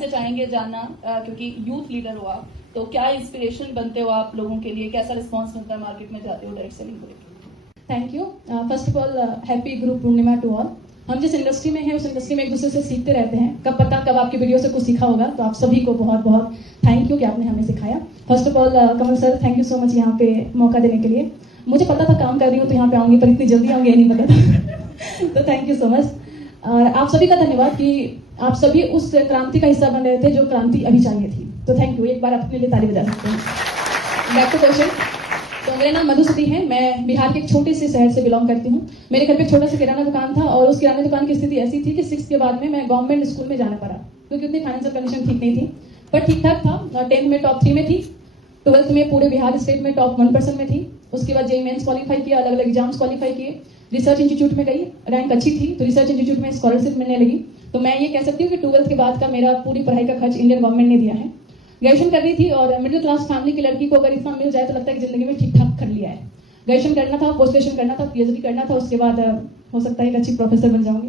से चाहेंगे जानना, क्योंकि यूथ लीडर हो आप, तो क्या इंस्पिरेशन बनते हो आप लोगों के लिए, कैसा रिस्पॉन्स मिलता है मार्केट में जाते हो डायरेक्ट सेलिंग को लेकर? Thank you. First of all happy Guru Purnima to all. हम जिस इंडस्ट्री में हैं उस इंडस्ट्री में एक दूसरे से सीखते रहते हैं। कब पता कब आपकी वीडियो से कुछ सीखा होगा, तो आप सभी को बहुत बहुत थैंक यू कि आपने हमें सिखाया। First of all Kamal sir, thank you so much यहाँ पे मौका देने के लिए। मुझे पता था काम कर रही हूँ तो यहाँ पे आऊंगी, पर इतनी जल्दी आऊंगी ये नहीं पता था तो थैंक यू सो मच। और आप सभी का धन्यवाद कि आप सभी उस क्रांति का हिस्सा बन रहे थे जो क्रांति अभी चाहिए थी। तो थैंक यू, एक बार अपने लिए ताली बजा सकते हैं। Back to question. तो मेरा नाम मधुश्रुति है। मैं बिहार के एक छोटे से शहर से बिलोंग करती हूँ। मेरे घर पे एक छोटा सा किराना दुकान था और उस किराना दुकान की स्थिति ऐसी थी कि 6th के बाद में मैं गवर्नमेंट स्कूल में जाना पड़ा, क्योंकि उतनी फाइनेंशियल कंडीशन ठीक नहीं थी। पर ठीक ठाक था। 10th में टॉप 3 में थी, 12th में पूरे बिहार स्टेट में टॉप 1% में थी। उसके बाद JEE मेंस क्वालिफाई किया, अलग अलग एग्जाम्स क्वालिफाई किए, रिसर्च इंस्टीट्यूट में गई, रैंक अच्छी थी तो रिसर्च इंस्टीट्यूट में स्कॉलरशिप मिलने लगी। तो मैं ये कह सकती हूँ कि 12th के बाद का मेरा पूरी पढ़ाई का खर्च इंडियन गवर्नमेंट ने दिया है। ग्रेजुएशन कर रही थी और मिडिल क्लास फैमिली की लड़की को अगर इतना मिल जाए तो लगता है कि जिंदगी में ठीक ठाक कर लिया है। ग्रेजुएशन करना था, पोस्ट ग्रेजुएशन करना था, PhD करना था, उसके बाद हो सकता है एक अच्छी प्रोफेसर बन जाऊंगी।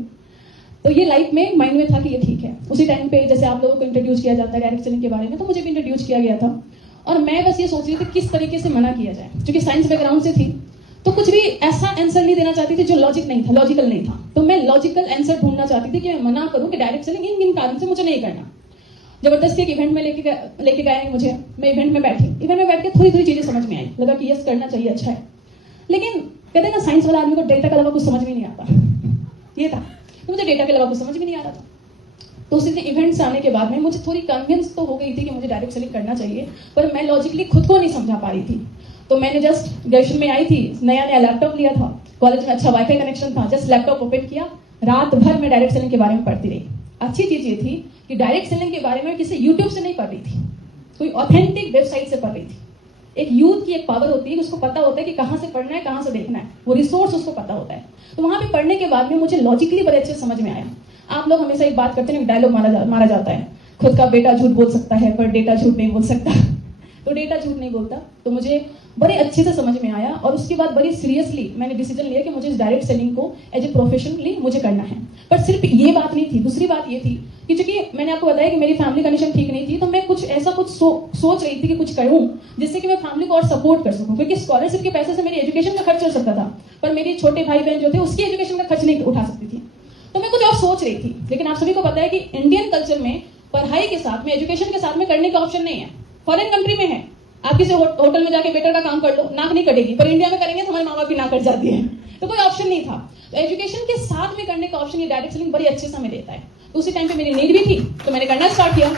तो ये लाइफ में माइंड में था कि ये ठीक है। उसी टाइम पे जैसे आप लोगों को इंट्रोड्यूस किया जाता है डायरेक्ट सेलिंग के बारे में, तो मुझे भी इंट्रोड्यूस किया गया था और मैं बस ये सोच रही थी किस तरीके से मना किया जाए। क्योंकि साइंस बैकग्राउंड से थी तो कुछ भी ऐसा आंसर नहीं देना चाहती थी जो लॉजिकल नहीं था। तो मैं लॉजिकल आंसर ढूंढना चाहती थी कि मैं मना करूं कि डायरेक्ट सेलिंग इन कारण से मुझे नहीं करना। जबरदस्ती एक इवेंट में लेके गए मुझे। मैं इवेंट में बैठी, इवेंट में बैठ के थोड़ी चीजें समझ में आई, लगा कि यस करना चाहिए, अच्छा है। लेकिन कहते हैं ना साइंस वाला आदमी को डेटा के अलावा कुछ समझ में नहीं आता, ये था। तो मुझे डेटा के अलावा कुछ समझ में नहीं आ रहा था। तो उसी दिन इवेंट से आने के बाद में मुझे थोड़ी कन्विंस तो हो गई थी कि मुझे डायरेक्ट सेलिंग करना चाहिए, पर मैं लॉजिकली खुद को नहीं समझा पा रही थी। तो मैंने जस्ट ग्रेजुएशन में आई थी, नया लैपटॉप लिया था, कॉलेज में अच्छा वाईफाई कनेक्शन था, जस्ट लैपटॉप ओपन किया, रात भर मैं डायरेक्ट सेलिंग के बारे में पढ़ती रही। अच्छी चीज ये थी कि डायरेक्ट सेलिंग के बारे में किसी यूट्यूब से नहीं पढ़ रही थी, कोई ऑथेंटिक वेबसाइट से पढ़ रही थी। एक यूथ की एक पावर होती है, उसको पता होता है कि कहां से पढ़ना है, कहां से देखना है, वो रिसोर्स उसको पता होता है। तो वहां पे पढ़ने के बाद में मुझे लॉजिकली बड़े अच्छे समझ में आया। आप लोग हमेशा एक बात करते हैं, डायलॉग मारा जाता है, खुद का बेटा झूठ बोल सकता है पर डेटा झूठ नहीं बोल सकता तो डेटा झूठ नहीं बोलता। तो मुझे बड़े अच्छे से समझ में आया और उसके बाद बड़ी सीरियसली मैंने डिसीजन लिया कि मुझे इस डायरेक्ट सेलिंग को एज ए प्रोफेशनली मुझे करना है। पर सिर्फ ये बात नहीं थी, दूसरी बात ये थी कि चूंकि मैंने आपको बताया कि मेरी फैमिली कंडीशन ठीक नहीं थी, तो मैं कुछ सोच रही थी कि कुछ करूं जिससे कि मैं फैमिली को और सपोर्ट कर सकूं। क्योंकि स्कॉलरशिप के पैसे से मेरी एजुकेशन का खर्च हो सकता था, पर मेरी छोटे भाई बहन जो थे उसकी एजुकेशन का खर्च नहीं उठा सकती थी। तो मैं कुछ और सोच रही थी। लेकिन आप सभी को पता है कि इंडियन कल्चर में पढ़ाई के साथ में, एजुकेशन के साथ में करने का ऑप्शन नहीं है। फॉरेन कंट्री में है, आप किसी होटल में जाके वेटर का काम कर लो, नाक नहीं कटेगी, पर इंडिया में करेंगे तो हमारे माँ बाप की नाक कट जाती है। तो कोई ऑप्शन नहीं था। तो एजुकेशन के साथ में करने का ऑप्शन ये डायरेक्ट सेलिंग बड़ी अच्छे से हमें देता है। तो उसी टाइम पे मेरी नीड भी थी, तो मैंने करना स्टार्ट किया।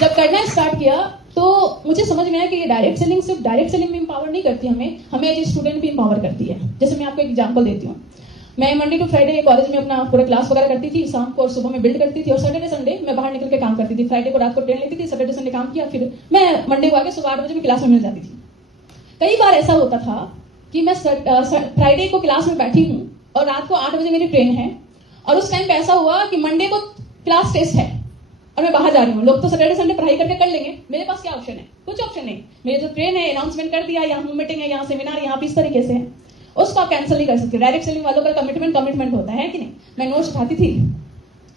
जब करना स्टार्ट किया तो मुझे समझ में आया कि ये डायरेक्ट सेलिंग सिर्फ डायरेक्ट सेलिंग में इंपावर नहीं करती हमें एज ए स्टूडेंट भी इंपावर करती है। जैसे मैं आपको एक एग्जाम्पल देती हूँ। मैं मंडे टू फ्राइडे कॉलेज में अपना पूरा क्लास वगैरह करती थी, शाम को और सुबह में बिल्ड करती थी, और सैटरडे संडे मैं बाहर निकल के काम करती थी। फ्राइडे को रात को ट्रेन लेती थी, सैटरडे संडे काम किया, फिर मैं मंडे को आके सुबह 8 बजे में क्लास में मिल जाती थी। कई बार ऐसा होता था कि मैं फ्राइडे को क्लास में बैठी हूँ और रात को 8 बजे मेरी ट्रेन है, और उस टाइम पे ऐसा हुआ कि मंडे को क्लास टेस्ट है और मैं बाहर जा रही हूँ। लोग तो सैटरडे संडे पढ़ाई करके कर लेंगे, मेरे पास क्या ऑप्शन है? कुछ ऑप्शन नहीं। मेरी जो ट्रेन है अनाउंसमेंट कर दिया, यहाँ मीटिंग है, यहाँ सेमिनार, यहाँ पे इस तरीके से है, उसको आप कैंसिल नहीं कर सकते। डायरेक्ट सेलिंग वालों का कमिटमेंट होता है कि नहीं। मैं नोट्स उठाती थी,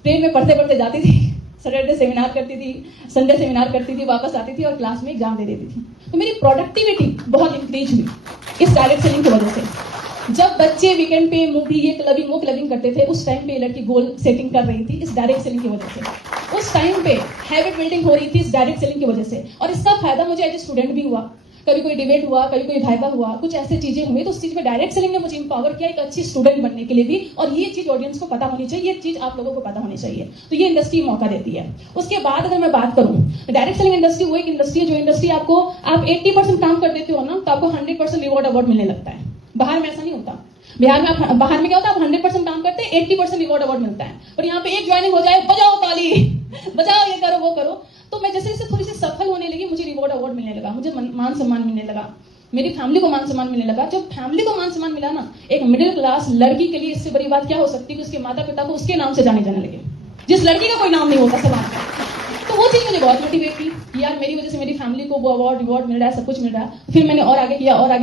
ट्रेन में पढ़ते जाती थी, सैटरडे सेमिनार करती थी, संडे सेमिनार करती थी, वापस आती थी और क्लास में एग्जाम दे देती थी। तो मेरी प्रोडक्टिविटी बहुत इंक्रीज हुई इस डायरेक्ट सेलिंग की वजह से। जब बच्चे वीकेंड पे मूवी ये क्लबिंग वो क्लबिंग करते थे, उस टाइम पे लड़की गोल सेटिंग कर रही थी इस डायरेक्ट सेलिंग की वजह से। उस टाइम पे हैबिट बिल्डिंग हो रही थी इस डायरेक्ट सेलिंग की वजह से, और इसका फायदा मुझे एज ए स्टूडेंट भी हुआ। कभी कोई डिबेट हुआ, कभी कोई वाइवा हुआ, कुछ ऐसे चीजें हुई, तो उस चीज में डायरेक्ट सेलिंग ने मुझे इंपावर किया एक अच्छी स्टूडेंट बनने के लिए भी। और ये चीज ऑडियंस को पता होनी चाहिए, ये चीज आप लोगों को पता होनी चाहिए। तो ये इंडस्ट्री मौका देती है। उसके बाद अगर मैं बात करूं, डायरेक्ट सेलिंग इंडस्ट्री वो एक इंडस्ट्री है जो इंडस्ट्री आपको आप 80% काम कर देते हो ना, तो आपको 100% रिवॉर्ड अवार्ड मिलने लगता है। बाहर में ऐसा नहीं होता। बाहर में क्या होता है, आप 100% काम करते हैं, 80% रिवॉर्ड अवार्ड मिलता है। और यहाँ पे एक ज्वाइनिंग हो जाए, बजाओ ताली, बजाओ, ये करो वो करो। तो मैं जैसे जैसे थोड़ी सी सफल होने लगी, मुझे रिवॉर्ड अवार्ड मिलने लगा, मुझे मान सम्मान मिलने लगा, मेरी फैमिली को मान सम्मान मिलने लगा। जब फैमिली को मान सम्मान मिला ना, एक मिडिल क्लास लड़की के लिए इससे बड़ी बात क्या हो सकती है कि उसके माता पिता को उसके नाम से जाने लगे, जिस लड़की का कोई नाम नहीं होता समाज में। तो वो चीज मुझे बहुत मोटिवेट की। कि यार मेरी वजह से मेरी फैमिली को वो अवार्ड रिवॉर्ड मिल रहा है, सब कुछ मिल रहा है। फिर मैंने और आगे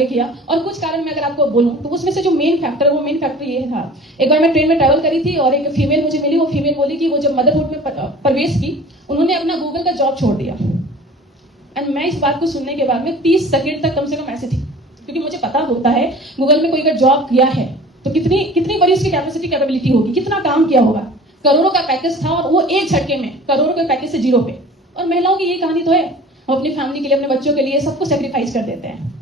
किया और कुछ कारण मैं अगर आपको बोलूं तो उसमें से जो मेन फैक्टर है वो मेन फैक्टर ये था। एक बार मैं ट्रेन में ट्रैवल करी थी और एक फीमेल मुझे मिली। वो फीमेल बोली कि वो जब मदरहुड में प्रवेश की, उन्होंने अपना गूगल का जॉब छोड़ दिया। एंड मैं इस बात को सुनने के बाद में 30 सेकंड तक कम से कम ऐसे थी, क्योंकि मुझे पता होता है गूगल में कोई अगर जॉब किया है तो कितनी बड़ी उसकी कैपेबिलिटी होगी, कितना काम किया होगा। करोड़ों का पैकेज था और वो एक झटके में करोड़ों के पैकेज से 0 पे। और महिलाओं की ये कहानी तो है, हम अपनी फैमिली के लिए, अपने बच्चों के लिए सब कुछ सेक्रीफाइस कर देते हैं।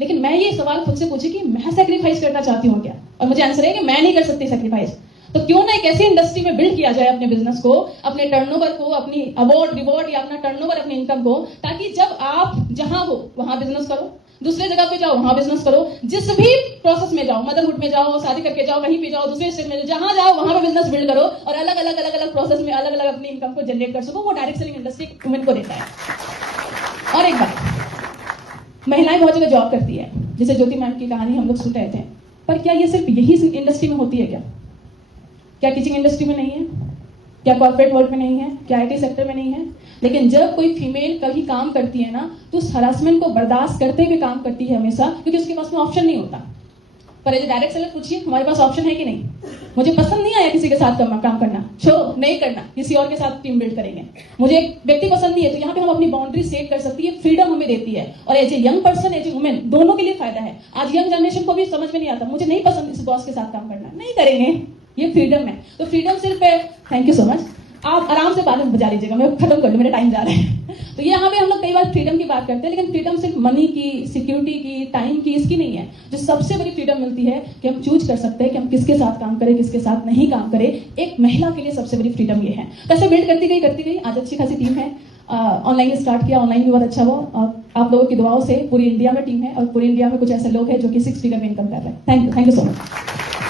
लेकिन मैं ये सवाल खुद से पूछी कि मैं सेक्रीफाइस करना चाहती हूँ क्या, और मुझे आंसर है कि मैं नहीं कर सकती सेक्रीफाइस। तो क्यों ना एक ऐसी इंडस्ट्री में बिल्ड किया जाए अपने बिजनेस को, अपने टर्नओवर को, अपनी अवार्ड रिवॉर्ड या अपना टर्नओवर, अपनी इनकम को, ताकि जब आप जहां हो वहां बिजनेस करो, दूसरे जगह पे जाओ वहां बिजनेस करो, जिस भी प्रोसेस में जाओ, मदरहुड में जाओ, शादी करके जाओ, कहीं पे जाओ, दूसरे स्टेट में जहां जाओ वहां पे बिजनेस बिल्ड करो और अलग अलग प्रोसेस में अलग अलग अपनी इनकम को जनरेट कर सको। वो डायरेक्ट सेलिंग इंडस्ट्री वुमेन को देता है। और एक बात, महिलाएं बहुत जगह जॉब करती है, जैसे ज्योति मैम की कहानी हम लोग सुन रहे थे, पर क्या ये सिर्फ यही इंडस्ट्री में होती है क्या टीचिंग इंडस्ट्री में नहीं है, क्या कॉर्पोरेट वर्ल्ड में नहीं है, क्या आईटी सेक्टर में नहीं है? लेकिन जब कोई फीमेल कहीं काम करती है ना, तो उस हरासमेंट को बर्दाश्त करते हुए काम करती है हमेशा, क्योंकि उसके पास में ऑप्शन नहीं होता। पर एज डायरेक्ट सेलर पूछिए, हमारे पास ऑप्शन है कि नहीं? मुझे पसंद नहीं आया किसी के साथ काम करना, छोड़ो, नहीं करना, किसी और के साथ टीम बिल्ड करेंगे। मुझे एक व्यक्ति पसंद नहीं है, तो यहाँ पे हम अपनी बाउंड्री सेट कर सकती है, फ्रीडम हमें देती है। और as a young person, as a women, दोनों के लिए फायदा है। आज यंग जनरेशन को भी समझ में नहीं आता, मुझे नहीं पसंद इस बॉस के साथ काम करना, नहीं करेंगे, ये फ्रीडम है। तो फ्रीडम सिर्फ है। Thank you so much. आप आराम से बाद में बजा लीजिएगा, मैं खत्म कर लूं, मेरा टाइम जा रहा है। तो ये यहाँ पे हम लोग कई बार फ्रीडम की बात करते हैं, लेकिन फ्रीडम सिर्फ मनी की, सिक्योरिटी की, टाइम की, इसकी नहीं है। जो सबसे बड़ी फ्रीडम मिलती है कि हम चूज कर सकते हैं कि हम किसके साथ काम करें, किसके साथ नहीं काम करें। एक महिला के लिए सबसे बड़ी फ्रीडम ये है। कैसे बिल्ड करती गई, आज अच्छी खासी टीम है। ऑनलाइन स्टार्ट किया, ऑनलाइन भी बहुत अच्छा हुआ, और आप लोगों की दुआओं से पूरी इंडिया में टीम है, और पूरी इंडिया में कुछ ऐसे लोग हैं जो कि 6 फिगर में इनकम कर रहे हैं। Thank you so much.